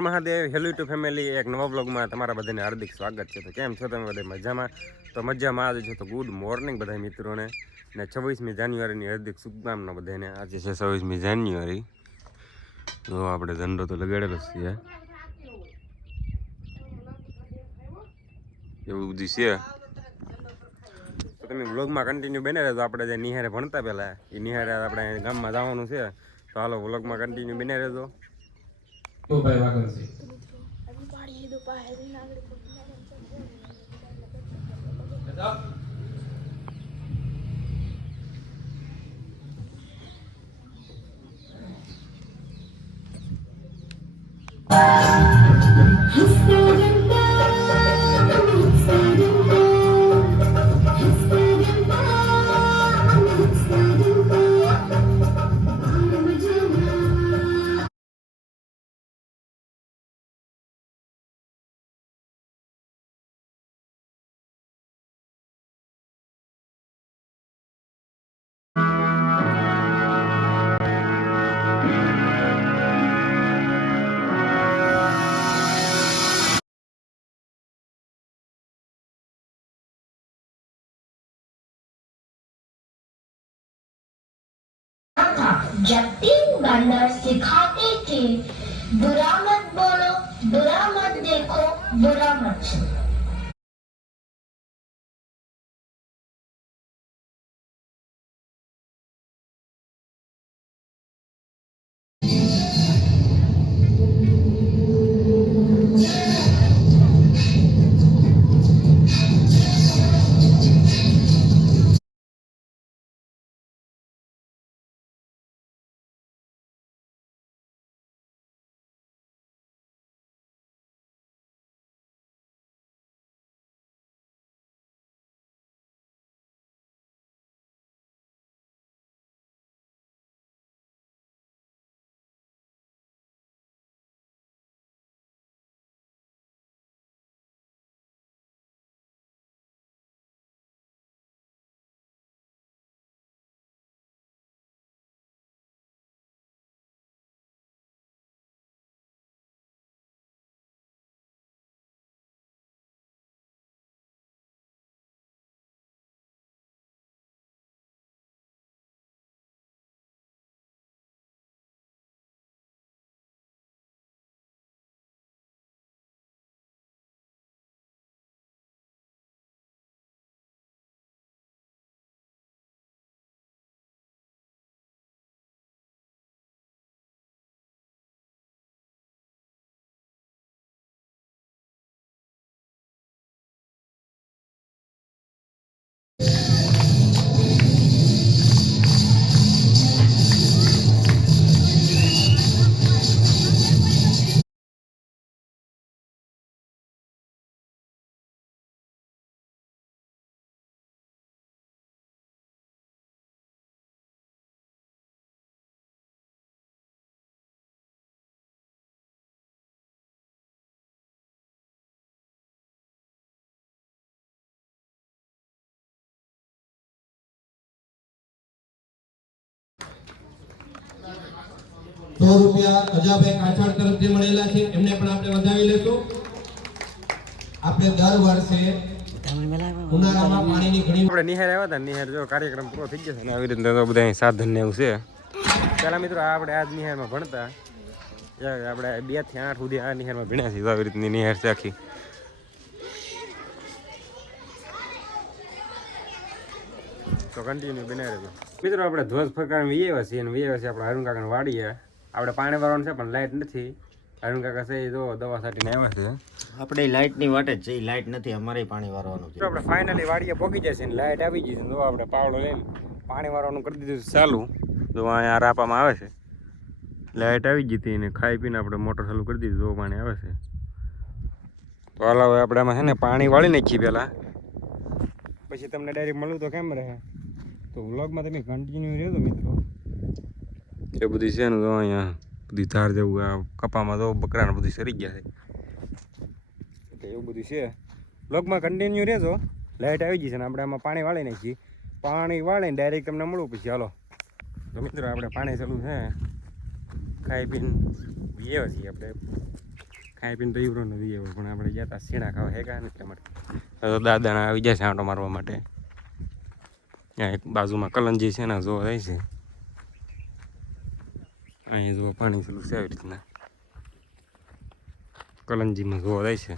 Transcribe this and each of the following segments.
Mahadev, hello two family, એક નવા બ્લોગમાં તમારા બધાને હાર્દિક સ્વાગત છે. તો કેમ છો તમે બધા મજામાં? તો મજામાં આજે છો તો ગુડ મોર્નિંગ બધા મિત્રોને. ને છવ્વીસમી જાન્યુઆરીની હાર્દિક શુભકામના બધાને આજે છે છવ્વીસમી જાન્યુઆરી. તો આપણે ઝંડો તો લગાડેલો જ છે. એવું બધું છે? તો તમે વ્લોગમાં કન્ટિન્યુ બને રહેજો. આપણે જે નિહારે ભણતા પહેલાં, એ નિહારે આપણે ગામમાં જવાનું છે. તો હાલો વ્લોગમાં કન્ટિન્યુ બને રહેજો. તો ભાઈ વાગણસિંહ અભી પાણી जटिल बंदर सिखाते थे बुरा मत बोलो बुरा मत देखो बुरा मत सुनो સો રૂપિયા અજાભાઈ કાછાડ તરફથી મળેલા છે. એમને પણ આપણે વધાવી લેશું. આપણે દર વર્ષે નિહાર આવ્યા હતા નિહાર જો કાર્યક્રમ પૂરો થઈ ગયો છે ને, આવી રીતે તો બધા સાધન એવું છે. પહેલા મિત્રો આપણે આજ નિહારમાં ભણતા. આપણે બેથી આઠ સુધી આ નિહારમાં ભણ્યા છીએ આવી રીતની નિહાર છે આખી. તો કન્ટિન્યુ બને રહેજો મિત્રો આપણે ધ્વજ ફરકાણ વીએ છીએ અને વીએ છીએ આપણે કાકાને વાડીએ. આપણે પાણી ભરવાનું છે પણ લાઇટ નથી. અરુણ કાકા છે એ જો દવા છાંટીને આવ્યા છે. આપણે લાઇટની વાટે જ છે લાઇટ નથી અમારે પાણી વારવાનું છે. આપણે ફાઇનલી વાડીએ પહોંચી જશે ને લાઇટ આવી જશે તો આપણે પાવડો લઈને પાણી વાળવાનું કરી દીધું ચાલુ. તો અહીંયા રાપામાં આવે છે. લાઇટ આવી ગઈ હતી ને ખાઈ પીને આપણે મોટર ચાલુ કરી દીધું તો પાણી આવે છે. તો હાલ હવે આપણે આમાં છે ને પાણી વાળી નાખીએ પહેલાં. પછી તમને ડાયરેક્ટ મળું તો કેમ રહે? તો વ્લોગમાં તમે કન્ટિન્યુ રહેજો મિત્રો. એ બધી છે ને તો અહીંયા બધી ધાર જેવું આ કપામાં તો બકરાને બધી સરી ગયા છે. તો એવું બધું છે. બ્લોગમાં કન્ટિન્યુ રહેજો. લાઇટ આવી જશે ને આપણે આમાં પાણી વાળી નાખીએ. પાણી વાળીને ડાયરેક્ટ તમને મળું પછી હાલો. તો મિત્રો આપણે પાણી ચાલુ છે. ખાઈ પીને પીએ છીએ આપણે. ખાઈ પીને તો ઈવરો નથી એવો પણ આપણે ગયા હતા સીણા ખાવા હેગા ને એટલા માટે. હવે તો દાદાને આવી છે આંટો મારવા માટે. ત્યાં એક બાજુમાં કલંજી છે ને જોવા જાય છે. અહીં જુઓ, પાણી પેલું છે આવી રીતના. કલંજીમાં જોવા જાય છે.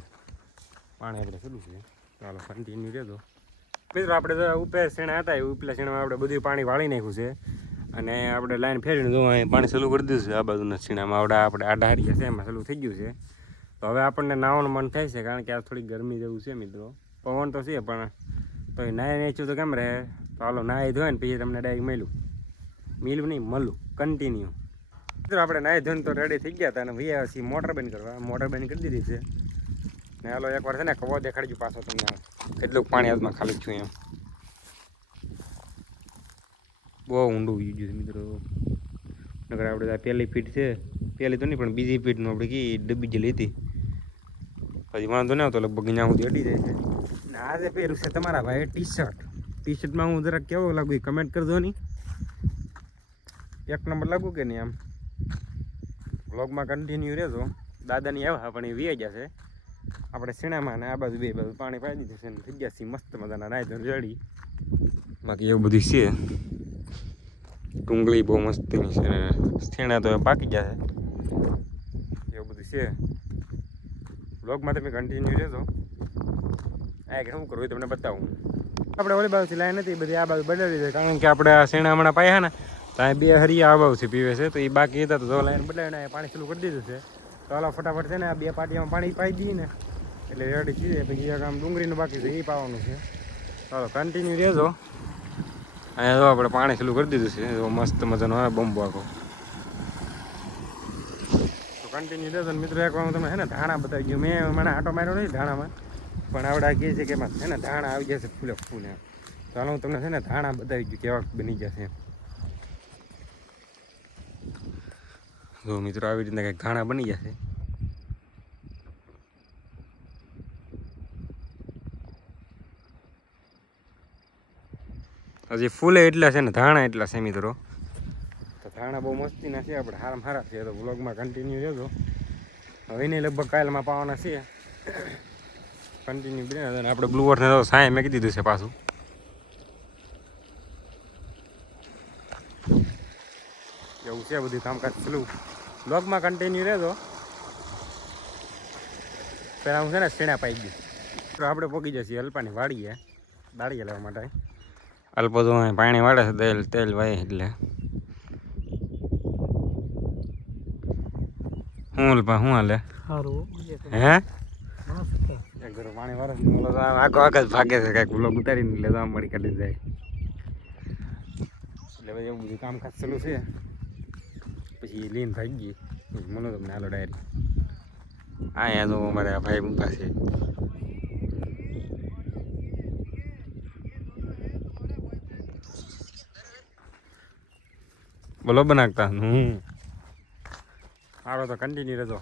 પાણી આપણે પેલું છે. ચાલો કન્ટિન્યુ રહેજો. મિત્રો, આપણે તો ઉપે શેણા હતા, એ ઉપલા શેણામાં આપણે બધું પાણી વાળી નાખ્યું છે. અને આપણે લાઈન ફેરીને જો અહીં પાણી સલું કરી દીધું છે. આ બાજુના શીણામાં આવડે આપણે આડા હારીએ છે, એમાં સલું થઈ ગયું છે. તો હવે આપણને નાવાનું મન થાય છે, કારણ કે આ થોડી ગરમી જેવું છે, મિત્રો. પવન તો છે, પણ તો એ નાય નાચ્યું તો કેમ રહે? તો હાલો, નાહી ધોય ને પછી તમને ડાયરેક્ટ મળ્યું. મિલું નહીં મળું કન્ટિન્યુ મિત્રો, આપણે નાહી ધોઈને તો રેડી થઈ ગયા હતા અને ભાઈ છીએ મોટર બંધ કરવા. મોટર બંધ કરી દીધી છે. ને હાલો એકવાર છે ને કવો દેખાડજો પાછો તમને. કેટલું પાણી હાથમાં ખાલી છું એમ. બહુ ઊંડું ઉઈ ગયું મિત્રો. નગર આપણે પહેલી ફીટ છે. પહેલી તો નહીં, પણ બીજી ફીટનું આપણે કી ડબ્બી જે લીધી પછી વાંધો ના આવતો, લગભગ અહીંયા સુધી અડી જાય છે. ને આજે પહેર્યું છે તમારા ભાઈ ટી શર્ટ ટી શર્ટમાં હું જરાક કેવો લાગુ કમેન્ટ કરજો નહીં એક નંબર લાગુ કે નહીં આમ? વ્લોગમાં કન્ટિન્યુ રહેજો. દાદાની આવ્યા પણ એ વી જશે આપણે શીણામાં ને આ બાજુ બે બાજુ પાણી પાઈ દીધું છે ને થઈ ગયા છે મસ્ત મજાના તો જડી બાકી એવું બધું છે. ડુંગળી બહુ મસ્તીની છે ને શેણા તો પાકી ગયા છે. એવું બધું છે. બ્લોગમાં તમે કન્ટિન્યુ રહેજો. આ કે શું કરવું તમને બતાવું. આપણે ઓલી બાજુથી લાઈન નથી બધી આ બાજુ બદલાવી છે કારણ કે આપણે આ સીણા હમણાં પાયા ને તો આ બે હરિયા છે પીવે છે, તો એ બાકી હતા તો જો લાઈન બદલાવીને પાણી ચાલુ કરી દીધું છે. તો હાલો ફટાફટ છે ને આ બે પાટીમાં પાણી પાઈ દઈએ ને. એટલે રેડી થઈ પછી આમ ડુંગળીનું બાકી છે એ પાવાનું છે. ચાલો કન્ટિન્યુ રહેજો. અહીંયા જો આપણે પાણી ચાલુ કરી દીધું છે, જો મસ્ત મજાનો આવે બોમ્બો આખો. તો કન્ટિન્યુ રહેજો મિત્રો, એક વાર તમે છે ને ધાણા બતાવી ગયું મેં મને આટો માર્યો નથી ધાણામાં, પણ આવડા કહે છે કે એમાં છે ને ધાણા આવી જશે ફૂલે ફૂલ. ચાલો હું તમને છે ને ધાણા બતાવી ગયું કેવા બની જશે એમ. જો મિત્રો, આવી રીતના કંઈક ઘાણા બની જશે હજી ફૂલે એટલા છે ને, ધાણા એટલા છે મિત્રો. તો ધાણા બહુ મસ્તીના છે, આપણે હારામ હારા છે તો વ્લોગમાં કન્ટિન્યુ રહેજો. હવે એને લગભગ કાયલમાં પાવાના છે કન્ટિન્યુ બને અને આપણે બ્લુ વોટને તો સાંય મેં કીધું છે પાછું. એવું છે બધું કામકાજ પેલું બ્લોગમાં કન્ટિન્યુ રહેજો. પહેલાં હું છે ને શેણા પાઈ ગયું. તો આપણે પોગી જઈએ અલ્પાની વાડીએ. દાળીએ લેવા માટે. અલ્પો તો પાણી વાળે છે તેલ તેલ વાય એટલે. હું અલ્પા શું હાલે? હે? પાણી વાળે આખો આખો જ ભાગે છે કાંઈક બ્લોગ ઉતારીને એટલે તો આમ મળી કાઢી જાય. એટલે એવું બધું કામકાજ ચાલુ છે. પછી લીન ભાગી ગઈ. મને તમને હાલો ડાયરી. હા અહીંયા તો અમારે ભાઈ ઊભા છે. બોલો બનાવતા હમ. સારો તો કન્ટિન્યુ રહેજો.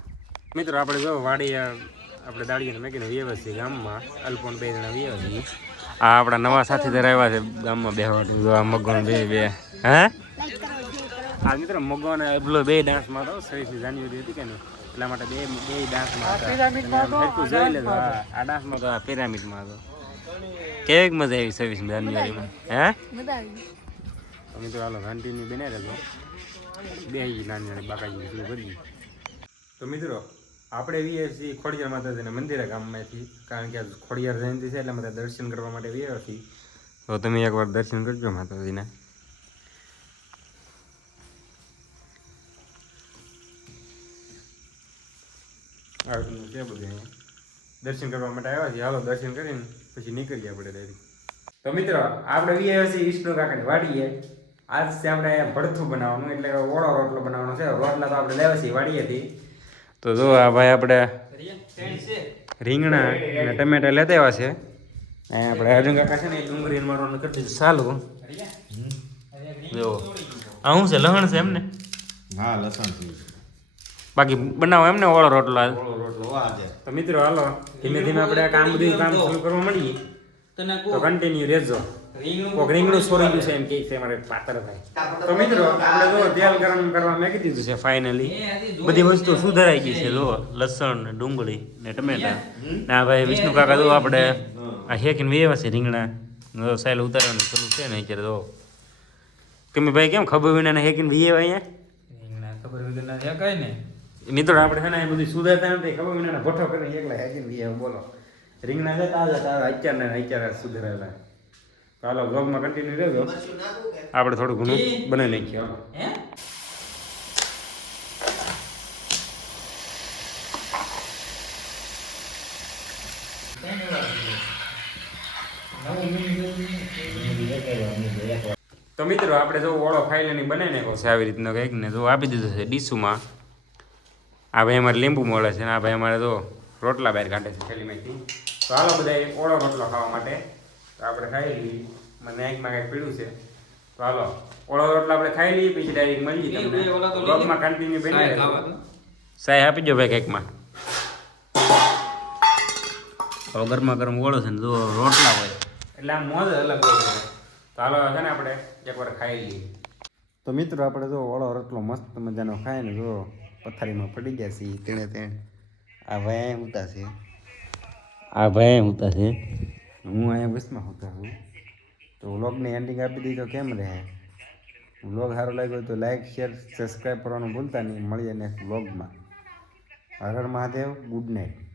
મિત્રો, આપણે જો વાડી આપણે દાડીને મેકીને વ્યવસ્થિત ગામમાં. અલ્પોન બે જણા વ્યવસ્થિત આ આપણા નવા સાથીદાર આવ્યા છે ગામમાં બે આ મગણ બે બે. હે? આ મિત્રો મગો અને પેલો બે ડાન્સમાં તો છવ્વીસમી જાન્યુઆરી હતી કે નહીં? એટલા માટે બે બે ડાન્સમાં જોઈ લેજો આ ડાન્સમાં તો આ પિરામિડમાં હતો કેવી મજા આવી છવ્વીસમી જાન્યુઆરીમાં? હે? મજા આવી. તો મિત્રો હાલો કન્ટિન્યુ બને રહેજો. બે નાની નાની બાકાજી એટલું કરી તો મિત્રો આપણે વીએફસી ખોડિયાર માતાજીના મંદિરે ગામમાંથી કારણ કે આજ ખોડિયાર જયંતિ છે એટલે મારે દર્શન કરવા માટે વીએફસી તો તમે એકવાર દર્શન કરજો માતાજીના. આ રીતનું છે બધું અહીંયા. દર્શન કરવા માટે આવ્યા છીએ. હાલો દર્શન કરીને પછી નીકળીએ આપણે ડાયરેક્ટ તો મિત્રો આપણે વીએસસી વિષ્ણુ કાકાની વાડીએ. આજ છે આપણે ભડથું બનાવવાનું એટલે ઓળો રોટલો બનાવવાનો છે. રોટલા તો આપણે લેવા છીએ વાડીએથી. તો જો આ ભાઈ આપણે રીંગણા અને ટમેટા લેતા આવ્યા છે. અહીંયા આપણે અર્જુન કાકા છે ને એ ડુંગળી મારવાનું કરી દીધું ચાલુ. જો. આ શું છે? લહણ છે એમને? હા લસણ બાકી બનાવો એમને ઓળો રોટલો આજ રોટલો આજે તો મિત્રો હાલો ધીમે ધીમે આપણે કામ બધું કામ શરૂ કરવા મળીએ તો કન્ટિન્યુ રહેજો. કોક રીંગણું છોડી ગયું છે એમ કે છે મારે પાતર થાય. તો મિત્રો આપણે જો તેલ ગરમ કરવા મેં દીધું છે ફાઇનલી બધી વસ્તુ સુધારાઈ ગઈ છે જો લસણ ને ડુંગળી ને ટમેટા. ને આ ભાઈ વિષ્ણુ કાકા જો આપણે આ હેકીને વેવા છે રીંગણા. સાયલ ઉતારવાનું ચાલુ છે ને અત્યારે જો તમે ભાઈ કેમ ખબર વિના હેકીને વેવા અહીંયા? ખબર વિના કઈ ને? મિત્રો આપણે છે ને એ બધી સુધારતા નથી ખબર મને ભઠ્ઠો કરીને એકલા હેકીને લઈએ બોલો. રીંગણા છે તાજા તાજા અત્યારના અત્યારે સુધરેલા. ચાલો બ્લોગમાં કન્ટિન્યુ રહેજો. આપણે થોડું ઘણું બનાવી નાખીએ. તો મિત્રો આપણે જો ઓળો ફાઇલની બનાવી કહો છે આવી રીતનો કંઈક ને જો આપી દીધો છે ડીશુમાં. આ ભાઈ અમારે લીંબુ મળે છે ને આ ભાઈ અમારે તો રોટલા બહાર કાઢે છે થેલીમાંથી તો હાલો બધા ઓળો રોટલો ખાવા માટે. તો આપણે ખાઈ લઈએ. મને એકમાં કંઈક પીડ્યું છે. તો હાલો ઓળો રોટલો આપણે ખાઈ લઈએ પછી ડાયરેક્ટ મળીએ તમને. બ્લોગમાં કન્ટિન્યુ બની સાહેબ આપી દો ભાઈ કંઈકમાં હવે ગરમા ગરમ ઓળો છે ને જો રોટલા હોય. એટલે આમ મોજ અલગ હોય છે. તો હાલો છે ને આપણે એકવાર ખાઈ લઈએ. તો મિત્રો આપણે જો ઓળો રોટલો મસ્ત મજાનો ખાય ને જો પથારીમાં પડી ગયા છે તેણે તેણે. આ ભાઈ ઉતા છે. આ ભાઈ ઉતા છે? હું અહીંયા બસમાં હોતા છું તો વ્લોગની એન્ડિંગ આપી દીધો કેમ રહે? વ્લોગ સારો લાગ્યો તો લાઇક શેર સબસ્ક્રાઈબ કરવાનું ભૂલતા નહીં. મળીએ નેક્સ્ટ વ્લોગમાં. હર હર મહાદેવ ગુડ નાઇટ